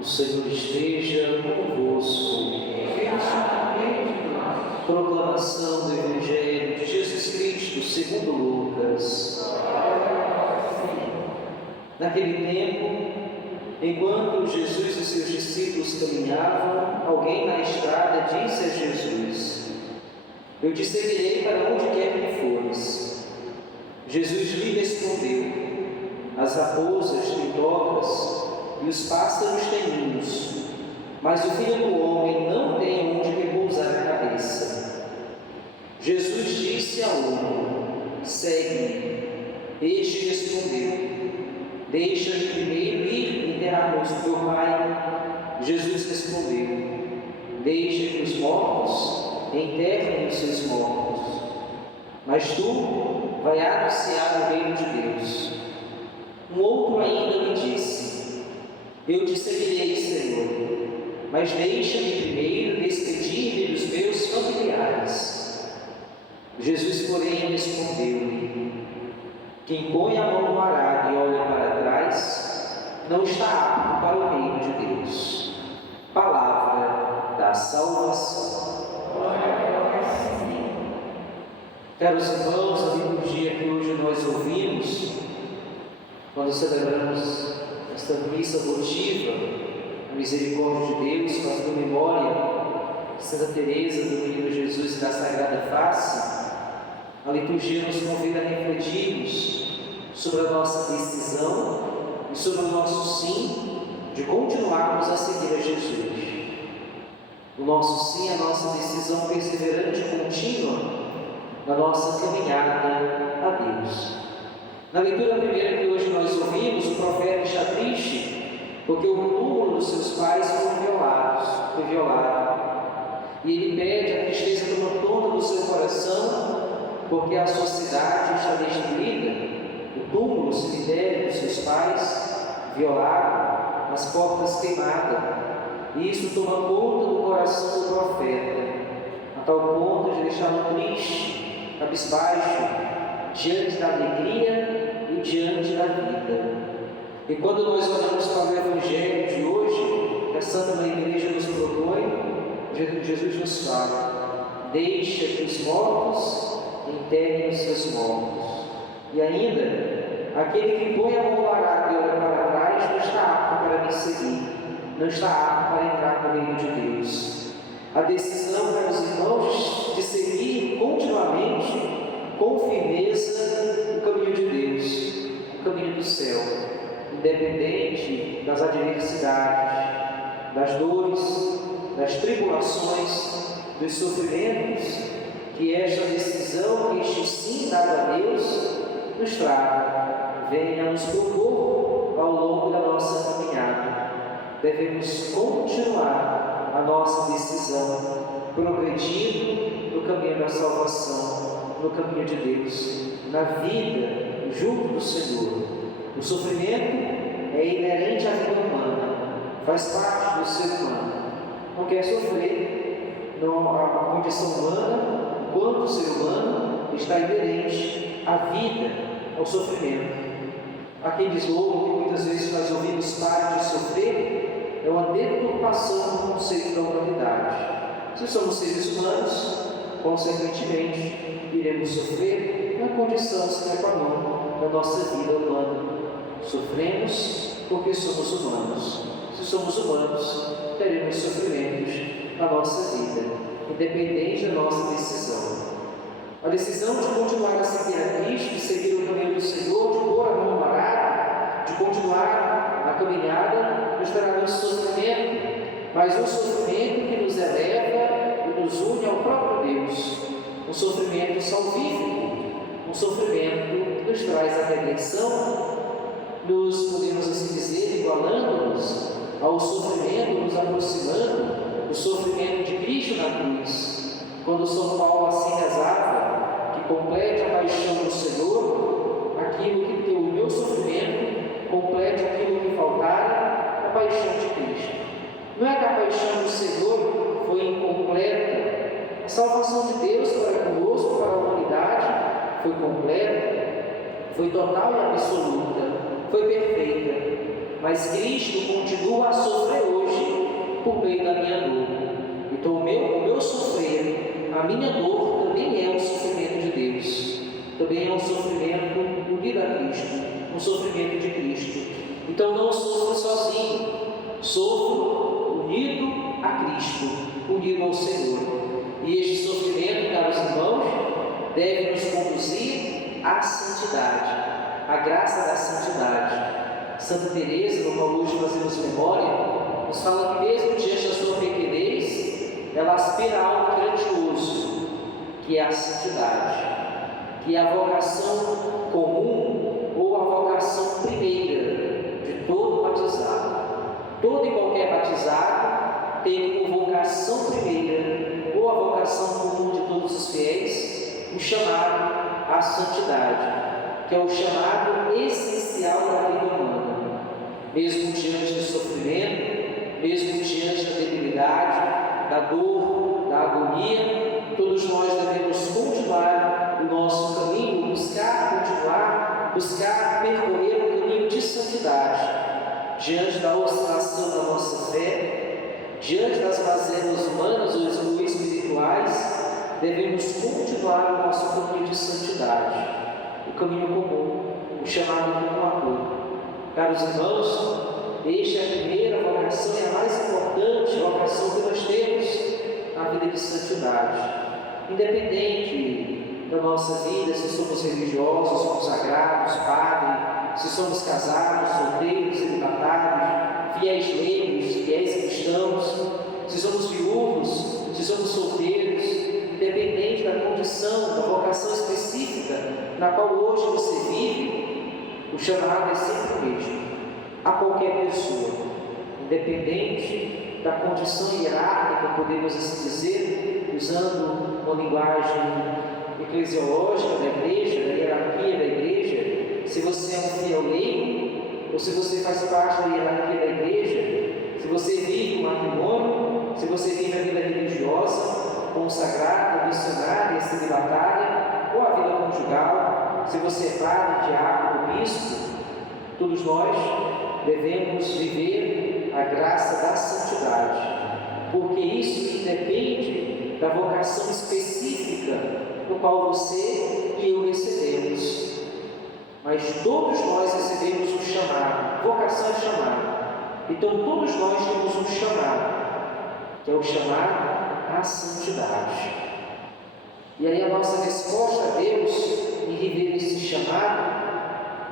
O Senhor esteja convosco. Proclamação do Evangelho de Jesus Cristo segundo Lucas. Naquele tempo, enquanto Jesus e seus discípulos caminhavam, alguém na estrada disse a Jesus: Eu te seguirei para onde quer que fores. Jesus lhe respondeu: As raposas têm tocas e os pássaros têm ninhos, mas o Filho do Homem não tem onde repousar a cabeça. Jesus disse ao homem: Segue-me. Este respondeu: Deixa-me primeiro ir enterrar meu pai. Jesus respondeu: Deixa que os mortos enterrem os seus mortos, mas tu vai anunciar o reino de Deus. Um outro ainda lhe disse: Eu te seguirei, Senhor, mas deixa-me primeiro despedir-me dos meus familiares. Jesus, porém, respondeu-lhe: Quem põe a mão no arado e olha para trás, não está apto para o reino de Deus. Palavra da salvação. Caros irmãos, a liturgia que hoje nós ouvimos, quando celebramos esta missa votiva, a misericórdia de Deus, fazendo memória de Santa Teresa, do Menino Jesus e da Sagrada Face, a liturgia nos convida a refletirmos sobre a nossa decisão e sobre o nosso sim de continuarmos a seguir a Jesus. O nosso sim, a nossa decisão perseverante e contínua na nossa caminhada a Deus. Na leitura primeira que hoje nós ouvimos, o profeta está triste porque o túmulo dos seus pais foi violado. E ele pede, a tristeza toma conta do seu coração, porque a sociedade está destruída, o túmulo, o cemitério dos seus pais violado, as portas queimadas. E isso toma conta do coração do profeta, a tal ponto de deixá-lo triste, cabisbaixo, diante da alegria e diante da vida. E quando nós olhamos para o Evangelho de hoje, que a Santa Mãe Igreja nos propõe, Jesus nos fala: deixa que os mortos enterrem os seus mortos. E ainda, aquele que põe a mão no arado e olha para trás não está apto para me seguir, não está apto para entrar no reino de Deus. A decisão, caros irmãos, de seguir continuamente, com firmeza, o caminho de Deus, o caminho do céu, independente das adversidades, das dores, das tribulações, dos sofrimentos, que esta decisão, este sim dado a Deus, nos traga, venha nos propor ao longo da nossa caminhada. Devemos continuar a nossa decisão, progredindo no caminho da salvação, no caminho de Deus, na vida junto do Senhor. O sofrimento é inerente à vida humana, faz parte do ser humano. Não quer sofrer, a condição humana, enquanto ser humano, está inerente à vida, ao sofrimento. Há quem desloque que muitas vezes nós ouvimos "pare de sofrer", é uma deturpação do conceito da humanidade. Se somos seres humanos, consequentemente, iremos sofrer na condição sine qua non da nossa vida humana. Sofremos porque somos humanos. Se somos humanos, teremos sofrimentos na nossa vida, independente da nossa decisão. A decisão de continuar a seguir a Cristo, de seguir o caminho do Senhor, de pôr a mão no arado, de continuar a caminhada, nos trará um sofrimento, mas um sofrimento que nos eleva e nos une ao próprio Deus. Um sofrimento salvífico, um sofrimento que nos traz a redenção, nos, podemos assim dizer, igualando-nos ao sofrimento, nos aproximando do sofrimento de Cristo na cruz. Quando São Paulo assim rezava, que complete a paixão do Senhor, aquilo que deu o meu sofrimento, complete aquilo que faltara, a paixão de Cristo. Não é que a paixão do Senhor foi incompleta, a salvação de Deus para conosco, para a humanidade, foi completa, foi total e absoluta, foi perfeita. mas Cristo continua a sofrer hoje por meio da minha dor. Então o meu sofrer, a minha dor também é um sofrimento de Deus, também é um sofrimento unido a Cristo, um sofrimento de Cristo. Então não sofro sozinho, sofro unido a Cristo, unido ao Senhor. E este sofrimento, caros irmãos, deve nos conduzir à santidade, à graça da santidade. Santa Teresa, no qual hoje fazemos memória, nos fala que mesmo diante da sua pequenez, ela aspira a algo grandioso, que é a santidade, que é a vocação comum ou a vocação primeira de todo batizado. Todo e qualquer batizado tem como vocação primeira ou a vocação comum de todos os fiéis, o chamado à santidade, que é o chamado essencial da vida humana. Mesmo diante do sofrimento, mesmo diante da debilidade, da dor, da agonia, todos nós devemos continuar o nosso caminho, buscar percorrer o caminho de santidade, diante da oscilação da nossa fé, diante das mazelas humanas ou espirituais. Devemos continuar o nosso caminho de santidade, o caminho comum, o chamado comum a todos. Caros irmãos, esta é a primeira vocação e a mais importante vocação que nós temos na vida de santidade. Independente da nossa vida, se somos religiosos, consagrados, padres, se somos casados, solteiros, celibatários, fiéis leigos, fiéis cristãos, se somos viúvos, se somos solteiros, independente da condição, da vocação específica na qual hoje você vive, o chamado é sempre o mesmo, a qualquer pessoa, independente da condição hierárquica, podemos assim dizer, usando uma linguagem eclesiológica da igreja, da hierarquia da igreja, se você é um fiel leigo, ou se você faz parte da hierarquia da igreja, se você vive um matrimônio, se você vive a vida religiosa, consagrada, missionária, celibatária, ou a vida conjugal, se você é padre, diácono, bispo, todos nós devemos viver a graça da santidade, porque isso depende da vocação específica no qual você e eu recebemos. Mas todos nós recebemos um chamado, vocação é chamado. Então todos nós temos um chamado, que é o chamado à santidade. E aí a nossa resposta a Deus em viver esse chamado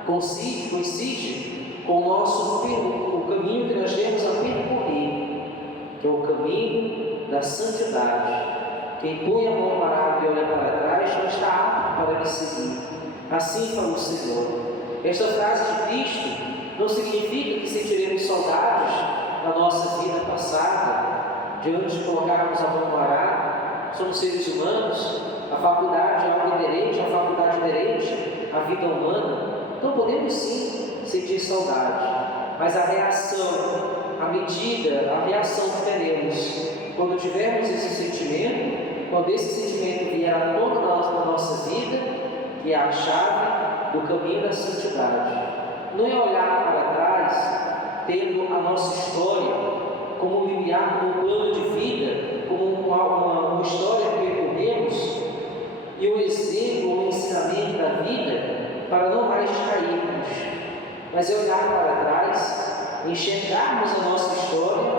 coincide com o caminho que nós temos a percorrer, que é o caminho da santidade. Quem põe a mão parada e olha para trás não está apto para me seguir. Assim falou o Senhor. Esta frase de Cristo não significa que sentiremos saudades da nossa vida passada, diante de colocarmos a mão parada. Somos seres humanos, a faculdade é algo inerente, a faculdade inerente à vida humana. Então podemos sim sentir saudade, mas a reação, a reação que teremos quando tivermos esse sentimento, quando esse sentimento vier à tona da nossa vida, que é a chave do caminho da santidade, não é olhar para trás, tendo a nossa história como limiar, como um plano de vida, como uma história que percorremos, e o exemplo, o ensinamento da vida, para não mais cairmos, mas é olhar para trás, enxergarmos a nossa história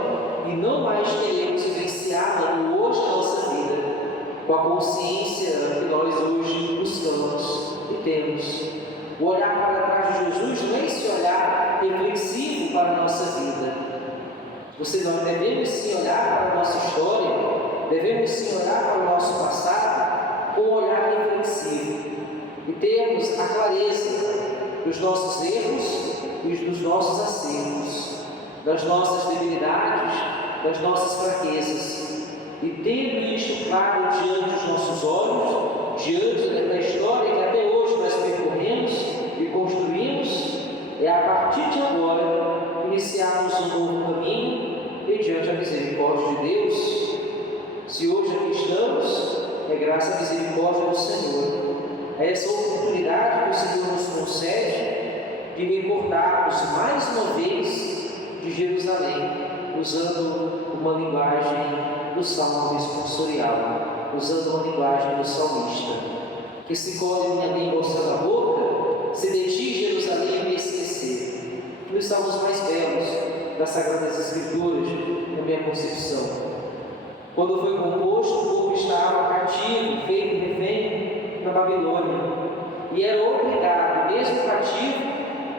e não mais queremos vivenciá-la no hoje da nossa vida, com a consciência que nós hoje buscamos e temos. O olhar para trás de Jesus não é esse olhar reflexivo para a nossa vida. Nós devemos sim olhar para a nossa história, devemos sim olhar para o nosso passado com um olhar reflexivo e termos a clareza dos nossos erros e dos nossos acertos, das nossas debilidades, das nossas fraquezas, e tendo isto claro diante dos nossos olhos, diante da história que até hoje nós percorremos e construímos, é a partir de agora iniciarmos um novo caminho mediante a misericórdia de Deus. Se hoje aqui estamos, é graças à misericórdia do Senhor. É essa oportunidade que o Senhor nos concede de recordarmos mais uma vez de Jerusalém, usando uma linguagem do Salmo responsorial, usando uma linguagem do salmista. Que se cole minha língua ao céu da boca, se de ti, Jerusalém, me esquecer. Nos salmos mais belos das Sagradas Escrituras, na minha concepção. Quando foi composto, o povo estava cativo, feito refém na Babilônia, e era obrigado, mesmo cativo,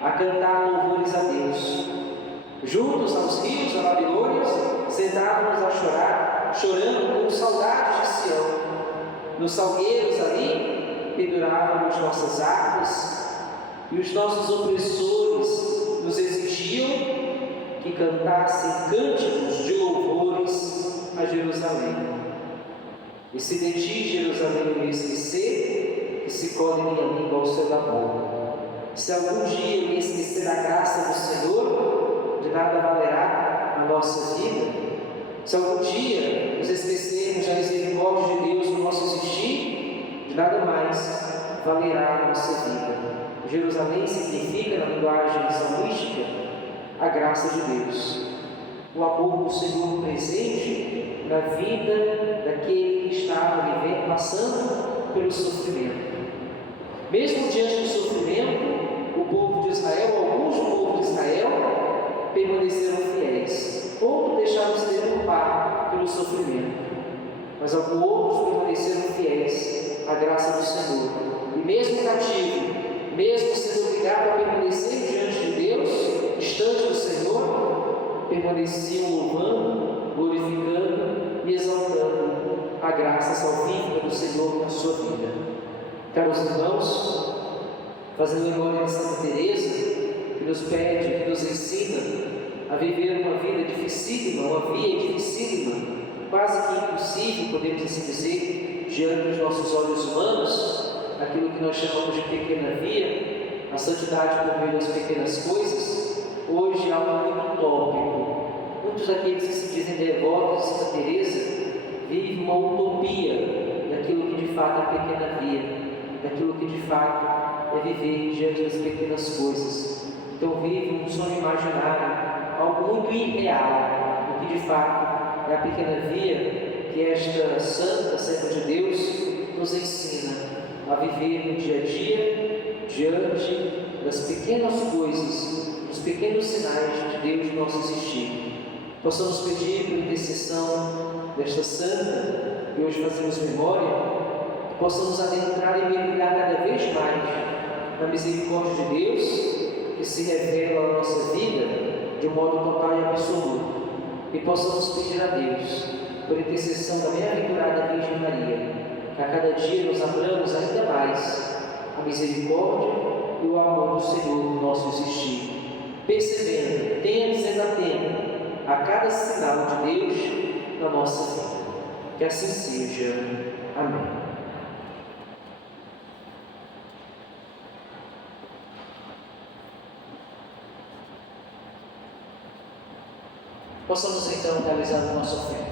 a cantar louvores a Deus. Juntos aos rios da Babilônia, sentávamos a chorar, chorando com saudades de Sião. Nos salgueiros ali, pendurávamos nossas harpas, e os nossos opressores nos exigiam que cantassem cânticos de louvores a Jerusalém. E se de ti, Jerusalém, eu me esquecer, que se cole minha língua ao céu da boca. Se algum dia eu me esquecer da graça do Senhor, de nada valerá a nossa vida. Se algum dia nos esquecermos da misericórdia de Deus no nosso existir, de nada mais valerá a nossa vida. Jerusalém significa, na linguagem salmística, a graça de Deus, o amor do Senhor presente na vida daquele que estava vivendo, passando pelo sofrimento. Mesmo diante do sofrimento, o povo de Israel, alguns do povo de Israel, permaneceram fiéis, outros deixaram se deturpar pelo sofrimento, mas alguns outros permaneceram fiéis à graça do Senhor. E mesmo cativo, mesmo sendo obrigado a permanecer diante de Deus, distante do Senhor, permaneciam louvando, glorificando e exaltando a graça salvífica do Senhor na sua vida. Caros irmãos, fazendo memória de Santa Teresa, que nos pede, que nos ensina a viver uma vida dificílima, uma via dificílima, quase que impossível, podemos assim dizer, diante dos nossos olhos humanos, aquilo que nós chamamos de pequena via, a santidade por meio das pequenas coisas, hoje é algo muito utópico. Muitos daqueles que se dizem devotos de Santa Teresa vivem uma utopia daquilo que de fato é pequena via, daquilo que de fato é viver diante das pequenas coisas. Então vive um sonho imaginário, algo muito irreal, o que de fato é a pequena via que esta santa serva de Deus nos ensina a viver no dia a dia, diante das pequenas coisas, dos pequenos sinais de Deus no nosso existir. Possamos pedir por intercessão desta santa, que hoje fazemos memória, que possamos adentrar e mergulhar cada vez mais na misericórdia de Deus, que se revela na nossa vida de um modo total e absoluto, e possamos pedir a Deus, por intercessão da bem-aventurada Virgem Maria, que a cada dia nos abramos ainda mais a misericórdia e o amor do Senhor no nosso existir, percebendo, tendo atento a cada sinal de Deus na nossa vida. Que assim seja. Amém. Possamos então realizar o nosso ofertório.